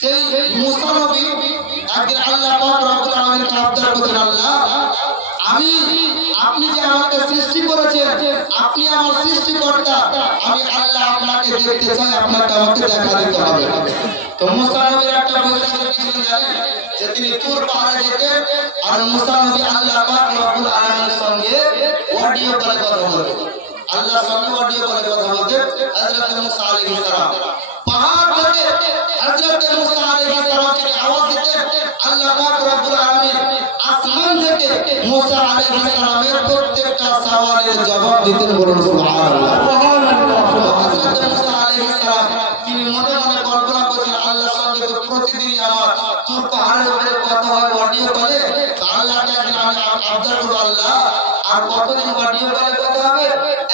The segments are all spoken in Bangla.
সেই মুসা নবী একদিন আল্লাহ পাক রব্বুল আলামিনকে আবদার করেছেন, আল্লাহ আমি আপনি যে আমাকে সৃষ্টি করেছেন, আপনি আমার সৃষ্টিকর্তা, আমি আল্লাহ আপনাকে দেখতে চাই, আপনাকে আমাকে দেখা দিতে হবে। তো মুসা নবীর একটা বৈশিষ্ট্য কি ছিল জানেন? যে তিনি তুর পাহাড়ে যেতেন আর মুসা নবী আল্লাহ পাক রব্বুল আলামিনের সঙ্গে অডিও কলে কথা বলতেন, আল্লাহর সঙ্গে অডিও কলে কথা বলতেন। হযরত মুসা আলাইহিস সালাম পাহাড় থেকে হযরত মুসা আলাইহিস সালামকে আওয়াজ দিতেন, আল্লাহ পাক রব্বুল আলামিন আসমান থেকে মুসা আলাইহিস সালামের প্রত্যেকটা সওয়ালের জবাব দিতেন। বলুন সুবহানাল্লাহ। হযরত মুসা আলাইহিস সালাম তিনি মনে মনে কল্পনা করছেন, আল্লাহর সঙ্গে তো প্রতিদিন আমার তুর পাহাড়ের উপরে কথা হয় অডিও কলে, তো আল্লাহকে একদিন আমি আবদার করব, আল্লাহ আর কতদিন অডিও কলে কথা হবে,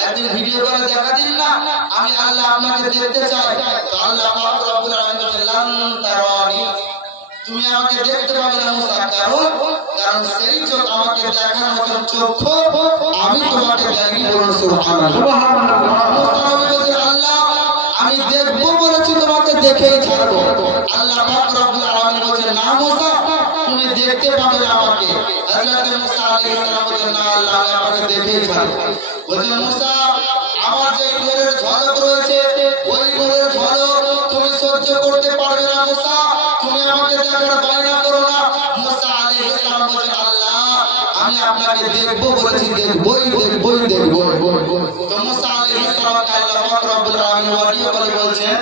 একদিন ভিডিও কলে দেখা দিন না, আমি আল্লাহ আপনাকে দেখতে চাই। তো আল্লাহ পাক রব্বুল আলামিন বলেন, লান তারানি, তুমি আমাকে দেখতে পাবে না মুসা, কারণ সেই চোখ আমাকে দেখার মতন চক্ষু আমি তোমাকে দেইনি। বলুন সুবহানাল্লাহ। মুসা নবী বলেন, আল্লাহ আমি দেখবো বলেছি, তোমাকে দেখেই ছাড়বো। আল্লাহ পাক রব্বুল আলামিন বলেন, না মুসা তুমি দেখতে পাবে না আমাকে। হযরত মুসা আলাইহিস সালাম বলেন, না আল্লাহ আমি আপনাকে দেখেই ছাড়বো। বলেন, মুসা আমার যে নূরের ঝলক রয়েছে, ওই নূরের ঝলক তুমি সহ্য করতে পারবে না মুসা, তুমি আমাকে দেখার বায়না করো না। মুসা আলাইহিস সালাম বলেন, আল্লাহ আমি আপনাকে দেখবো বলেছি, দেখবই। তো মুসা আলাইহিস সালামকে আল্লাহ পাক রব্বুল আলামিন অডিও করে বলছেন,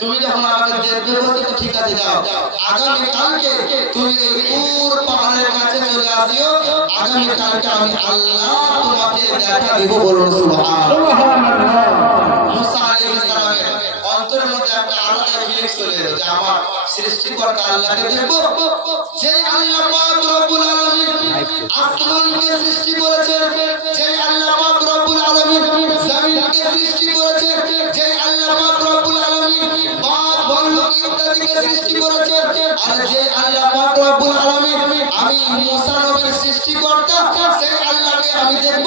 তুমি যখন আমাকে দেখবে বলছো তো ঠিক আছে, যাও আগামী কালকে তুমি এই তুর পাহাড়ের কাছে চলে আসিও, আগামী কালকে আমি আল্লাহ তোমাকে দেখা দেব। বলুন সুবহানাল্লাহ। মুসা আলাইহিস সালামের অন্তরের মধ্যে একটা আলাদা ফিলিংস চলে এলো যে আমার সৃষ্টিকর্তা আল্লাহকে দেখব। যে আল্লাহ পাক রব্বুল আলামিন আসমানকে সৃষ্টি করেছেন, যে আল্লাহ পাক রব্বুল আলামিন জমিনকে সৃষ্টি করেছেন, যে আল্লাহ পাক রব্বুল আলামিন বাঘ ভাল্লুক ইত্যাদিকে সৃষ্টি করেছেন, আর যে আল্লাহ পাক রব্বুল আলামিন আমি মুসা নবীর সৃষ্টিকর্তা, সেই আল্লাহকে আমি দেখব।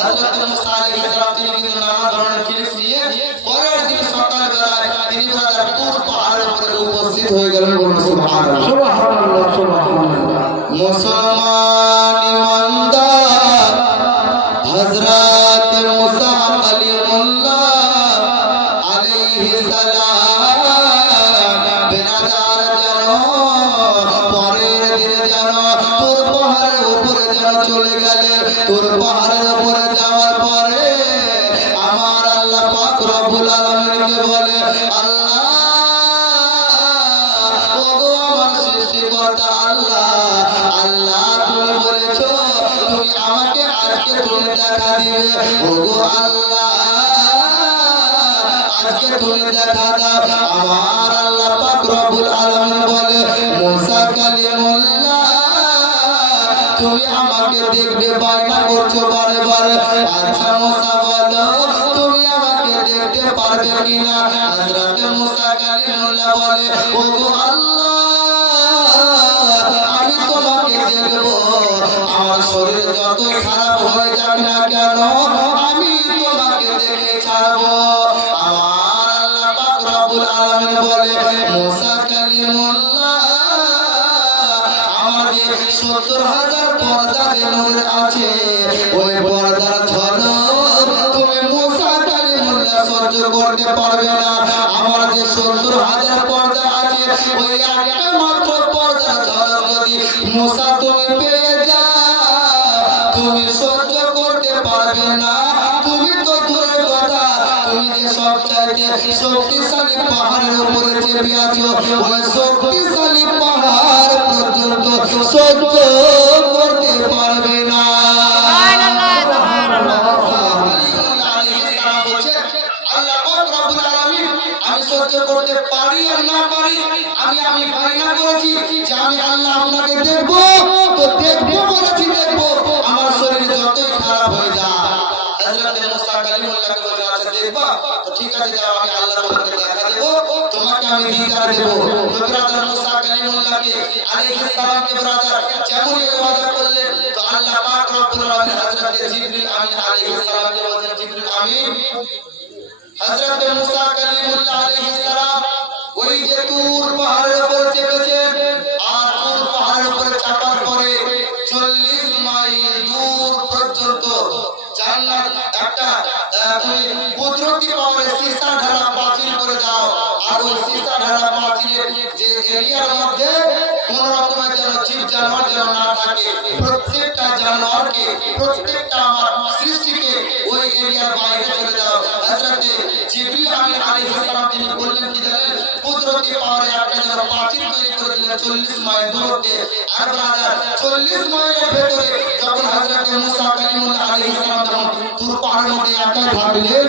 হযরত মুসা আলাইহিস সালাম তিনি কিন্তু নানা ধরনের ফিলিংস নিয়ে পরের দিন সকালবেলায় তিনি রাজা তুর পাহাড়ের উপরে উপস্থিত হয়ে গেলেন। বলুন সুবহানাল্লাহ। সুবহানাল্লাহ, সুবহানাল্লাহ। মুসলমান ইমানদার হযরত মুসা কালিমুল্লাহ আলাইহিস সালাম বেরাদার যেন পরের দিন যেন তুর পাহাড়ের উপরে যেন চলে গেলেন। তুর পাহাড়ের উপরে যাওয়ার পরে আমার আল্লাহ পাক রব্বুল আলামিনকে বলে, আল্লাহ ওগো আমার সৃষ্টিকর্তা আল্লাহ, আল্লাহ তুমি বলেছো তুমি আমাকে আজকে তুমি দেখা দিবে। ওগো আল্লাহ আজকে তুমি দেখা দাও। আমার আল্লাহ পাক রব্বুল আলামিন বলে, মুসা কালিমুল্লাহ তুমি আমাকে দেখবে বায়না করছো বারে বারে, আচ্ছা মুসা বলো তুমি আমাকে দেখতে পারবে কিনা? হযরত মুসা কালিমুল্লাহ বলে, ওগো আল্লাহ আমি তোমাকে দেখবো, আমার শরীর যতই খারাপ হয়ে যাক না কেন আমি তোমাকে দেখে ছাড়বো। আমার আল্লাহ পাক রব্বুল আলামিন বলে, মুসা কালিমুল্লাহ আমাদের ৭০,০০০ পর্দা নূরের আছে, ওই পর্দার ঝলক তুমি মুসা কালিমুল্লাহ সহ্য করতে পারবে না। আমার যে ৭০,০০০ পর্দা আছে, ওই একটা মাত্র পর্দার ঝলক যদি মুসা তুমি পেয়ে যাও, তুমি সহ্য করতে পারবে না। তুমি তো দূরের কথা, তুমি যে সবচাইতে শক্তিশালী পাহাড়ের উপরে চেপে আছো, ওই শক্তিশালী পাহাড় পর্যন্ত সহ্য করতে পারবে না। আমি সহ্য করতে পারি আর না পারি, আমি বায়না করেছি যে আমি আল্লাহ আপনাকে দেখবো, তো দেখবো বলেছি দেখবো, আমার শরীর যতই খারাপ হয়ে যায়। হযরত মুসা কালিমুল্লাহকে বলে, আচ্ছা দেখবা তো ঠিক আছে, যাও আমি আল্লাহ তোমাকে দেখা দেব, তোমাকে আমি দিদার দেব। তো ব্রাদার মুসা কালিমুল্লাহকে আলাইহিস সালামকে ব্রাদার যেমনই ওয়াদা করলেন, তো আল্লাহ পাক রব্বুল আলামিন হযরত জিবরিল আমিন আলাইহিস সালামকে বলেন, জিবরিল আমিন হযরত মুসা কালিমুল্লাহ আলাইহিস সালাম ওই যে তুর পাহাড়ের উপর যে এরিয়ার মধ্যে কোন রকমের যেন জীব জানোয়ার যেন না থাকে, প্রত্যেকটা জানোয়ারকে, প্রত্যেকটা আমার সৃষ্টিকে ওই এরিয়ার বাইরে চলে যাও। হযরতে জিবরিল আমিন আলাইহিস সালাম তিনি বললেন কি জানেন, কুদরতি পাওয়ারে একটা যেন প্রাচীর তৈরি করে দিলেন 40 মাইল দূরত্বে। আর ব্রাদার 40 মাইলের ভেতরে যখন হযরতে মুসা কালিমুল্লাহ আলাইহিস সালাম যখন তুর পাহাড়ের মধ্যে একাই থাকলেন,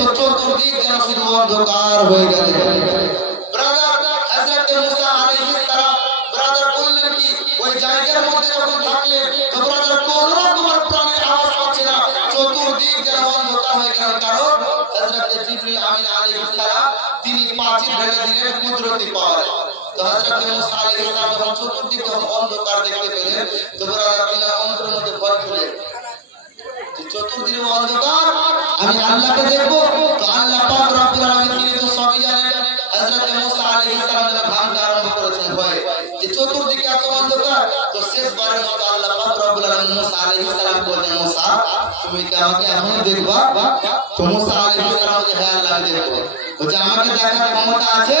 তো চতুর্দিক যেন শুধু অন্ধকার হয়ে গেল। ব্রাদার হযরতে মুসা আলাইহিস সালাম ব্রাদার বললেন কি, ওই জায়গার মধ্যে যখন থাকলেন তো ব্রাদার কোন রকমের প্রাণীর আওয়াজ পাচ্ছে না, চতুর্দিক যেন অন্ধকার হয়ে গেল। কারণ হযরতে জিবরিল আমিন আলাইহিস সালাম তিনি প্রাচীর ঢেলে দিলেন কুদরতি পাওয়ারে। তো হযরতে মুসা আলাইহিস সালাম যখন চতুর্দিক যখন অন্ধকার দেখতে পেলেন, তো ব্রাদার তিনি অন্তরের মধ্যে ভয় পেলেন, চতুর্দিকে অন্ধকার, আমি আল্লাহকে দেখবো। তো আল্লাহ পাক রব্বুল আলামিন তিনি তো সবই জানেন। হযরত মুসা আলাইহিস সালাম যখন ভাবতে আরম্ভ করেছেন ভয়ে যে চতুর্দিকে এত অন্ধকার, তো শেষবারের মতো আল্লাহ পাক রব্বুল আলামিন মুসা আলাইহিস সালাম বললেন, মুসা তুমি কি আমাকে এখনো দেখবা? তো মুসা আলাইহিস সালাম বলে, হ্যাঁ আল্লাহ আমি দেখবো। বলছে আমাকে দেখার ক্ষমতা আছে?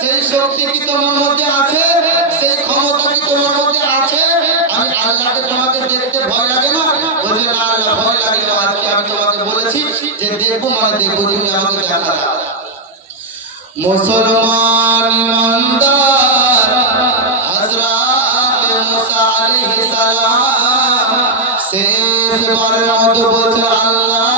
সেই শক্তি কি তোমার মধ্যে আছে? সেই ক্ষমতা কি তোমার মধ্যে আছে? আমি আল্লাহকে তোমাকে দেখতে ভয় লাগে না? বলছে না আল্লাহ ভয় লাগে না, আজকে আমি তোমাকে বলেছি যে দেখবো মানে দেখবো, তুমি আমাকে দেখা দাও। মুসলমান ইমানদার হযরত মুসা আলাইহিস সালাম শেষবারের মতো বলছে আল্লাহ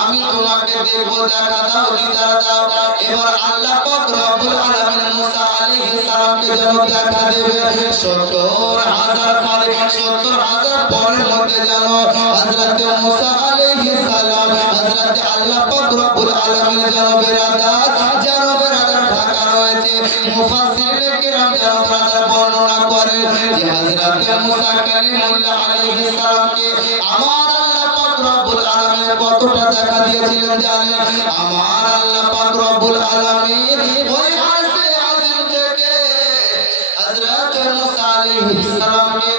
আমি তোমাকে দেখবো, দেখা দাও, দিদার দাও। এবার আল্লাহ পাক রব্বুল আলামিন মুসা আলাইহিস সালামকে যেন দেখা দেবে 70,000 পারে 70,000 পরের মধ্যে যেন হযরত মুসা আলাইহিস সালাম হযরত আল্লাহ পাক রব্বুল আলামিন যেন বেরাদার ঢাকা রয়েছে। মুফাসসিরিনে কিরাম যেন ব্রাদার বর্ণনা করেন যে হযরত মুসা কালিমুল্লাহ আলাইহিস সালামকে আমার আল্লাহ পাক রব্বুল আলামিন কতটা দেখা দিয়েছিলেন জানেন? আমার আল্লাহ পাক রব্বুল আলামিন ওই আরশে আজিম থেকে হযরত মুসা আলাইহিস সালামকে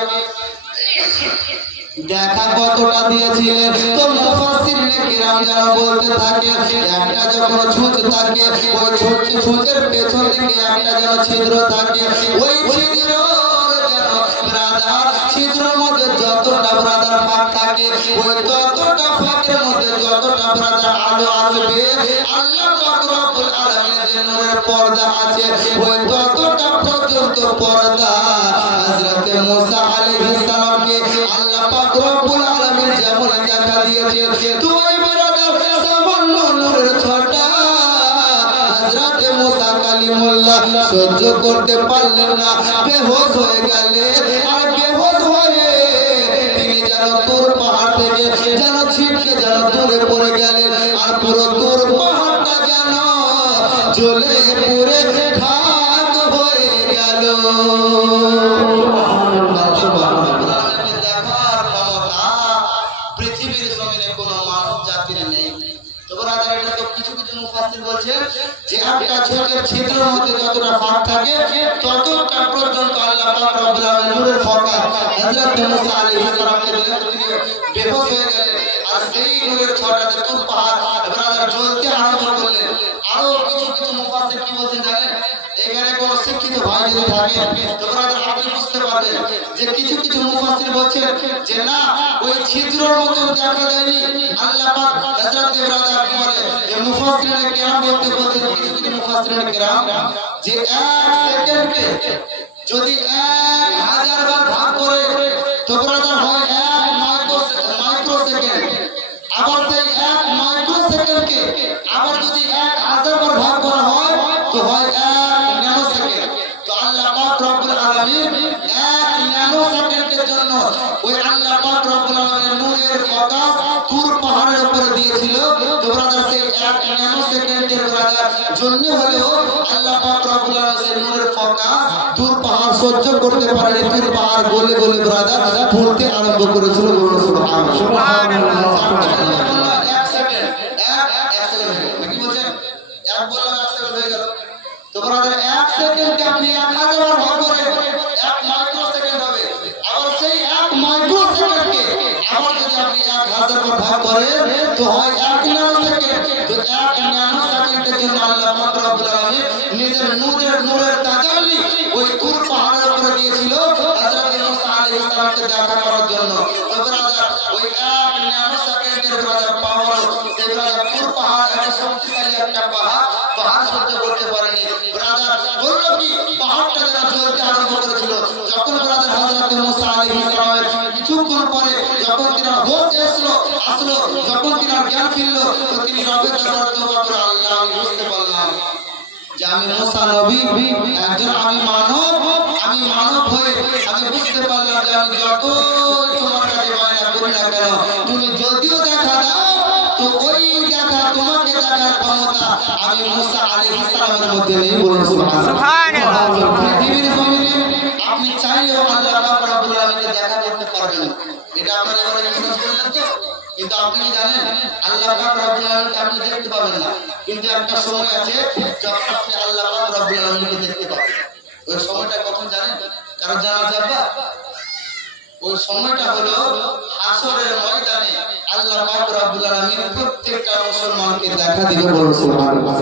দেখা কতটা দিয়েছিলেন? তো মুফাসসিরিনে কিরাম যেন বলতে থাকে একটা যখন ছুঁচ থাকে, ওই ছুঁচের পেছন দিকে একটা যেন ছিদ্র থাকে, ওই ছিদ্র যেন ব্রাদার ছিদ্রের মধ্যে যতটা ব্রাদার ফাঁক থাকে, ওই ততটা ফাঁকের মধ্যে যতটা ব্রাদার আলো আসবে, আল্লাহ পাক রব্বুল আলামিনের যে নূরের পর্দা আছে ওই ততটা পর্যন্ত পর্দা হযরত মুসা আলাইহিস সালামকে আল্লাহ পাক রব্বুল আলামিন যেমন দেখা দিয়েছে, তো ওই ব্রাদার সামান্য নূরের ছটা হযরত মুসা কালিমুল্লাহ সহ্য করতে পারলেন না, বেহুশ হয়ে গেলেন। আর বেহুশ হয়ে তিনি যেন তুর পাহাড় থেকে যেন ছিটকে যেন দূরে পড়ে গেলেন। আর পুরো তুর পাহাড়টা যেন জ্বলে পুড়ে খাক হয়ে গেল। দেখার ক্ষমতা পৃথিবীর জমিনে কোনো মানব জাতির নেই। তো ব্রাদার এটা তো কিছু কিছু মুফাসসির বলছেন যে একটা ছোটের ছিদ্রের মধ্যে যতটা ফাঁক থাকে ততটা পর্যন্ত আল্লাহ পাক রব্বুল আলামিন নূরের ফোকাস হযরত মুসা আলাইহিস সালামকে দিলেন, তো তিনি বেহুশ হয়ে গেলেন। আর সেই নূরের ছটাতে তুর পাহাড় ব্রাদার জ্বলতে আরম্ভ করলেন। আরো কিছু কিছু মুফাসসির কি বলছেন জানেন? এখানে কোন শিক্ষিত ভাই যদি থাকে তো ব্রাদার আপনি বুঝতে পারবেন যে কিছু কিছু মুফাসসির বলছেন যে না ওই ছিদ্রের মতো দেখা যায়নি। আল্লাহ পাক হযরত ব্রাদার কি বলে যে মুফাসসিরিনে কিরাম বলতে বলছেন কিছু কিছু মুফাসসিরিনে কিরাম যে 1 সেকেন্ডকে যদি 1000 বার ভাগ করে তো ব্রাদার হয় 1 মাইক্রো সেকেন্ড। আবার সেই 1 মাইক্রো সেকেন্ডকে আবার যদি 1000 বার ভাগ করা হয় তো হয় 1 ন্যানো সেকেন্ড। তো আল্লাহ পাক রব্বুল আলামিন 1 ন্যানো সেকেন্ডের জন্য ওই আল্লাহ পাক রব্বুল আলামিনের নূরের ফোকাস তুর পাহাড়ের উপরে দিয়েছিল। তো ব্রাদার সেই 1 ন্যানো সেকেন্ডের ব্রাদার জন্য হলেও আল্লাহ পাক রব্বুল আলামিনের নূরের ফোকাস তুর পাহাড় সহ্য করতে পারেনি। তুর পাহাড় গলে গলে ব্রাদার পড়তে আরম্ভ করেছিল। বলুন সুবহানাল্লাহ সুবহানাল্লাহ। 1 সেকেন্ড 1 সেকেন্ড কি বলছেন? 1 বললাম 1 সেকেন্ড হয়ে গেল। তো ব্রাদার 1 সেকেন্ডকে আপনি 1000 বার ভাগ করেন 1 মাইক্রো সেকেন্ড হবে। আবার সেই 1 মাইক্রো সেকেন্ডকে আবার যদি আপনি 1000 বার ভাগ করেন তো হয় 1 ন্যানো সেকেন্ড। তো 1 ন্যানো সেকেন্ডের জন্য আল্লাহ পাক রব্বুল আলামিন নিজের নূরের তাজাল্লি আমাকে দেখা করার জন্য। ওই ব্রাদার ওই 1 ন্যানো সেকেন্ডের ব্রাদার পাওয়ার এই ব্রাদার পুর পাহাড় এত শক্তিশালী একটা পাহাড় সহ্য করতে পারেনি ব্রাদার। বললো কি পাহাড়টা যেন জ্বলতে আরম্ভ করেছিল। যখন ব্রাদার হযরত মুসা আলাইহিস সালামের কিছুক্ষণ পরে যখন তিনার হোশ আসলো, যখন তিনার জ্ঞান ফিরল, তো তিনি রবের দরবারে তওবা করে, আল্লাহ আমি বুঝতে পারলাম যে আমি মুসা নবী একজন, আমি মানব হয়ে আমি বুঝতে পারলাম যে আমি যত তোমার কাছে বায়না করি না কেন, তুমি যদিও দেখা দাও তো ওই দেখা তোমাকে দেখার ক্ষমতা আমি মুসা আলাইহিস সালামের মধ্যে নেই। বলুন সুবহানাল্লাহ। পৃথিবীর জমিনে আপনি চাইলেও আল্লাহ পাক রব্বুল আলামিনকে দেখা করতে পারবেন না। এটা আপনারা এবারে বিশ্বাস করলেন তো? কিন্তু আপনি কি জানেন আল্লাহ পাক রব্বুল আলামিনকে আপনি দেখতে পাবেন না, কিন্তু একটা সময় আছে যখন আপনি আল্লাহ পাক রব্বুল আলামিনকে দেখতে পাবেন। ওই সময়টা কখন জানেন? কারণ জানা যাবে ওই সময়টা হলো হাসরের ময়দানে আল্লাহ পাক রব্বুল আলামিন প্রত্যেকটা মুসলমানকে দেখা দিবে। বলুন সুবহানাল্লাহ।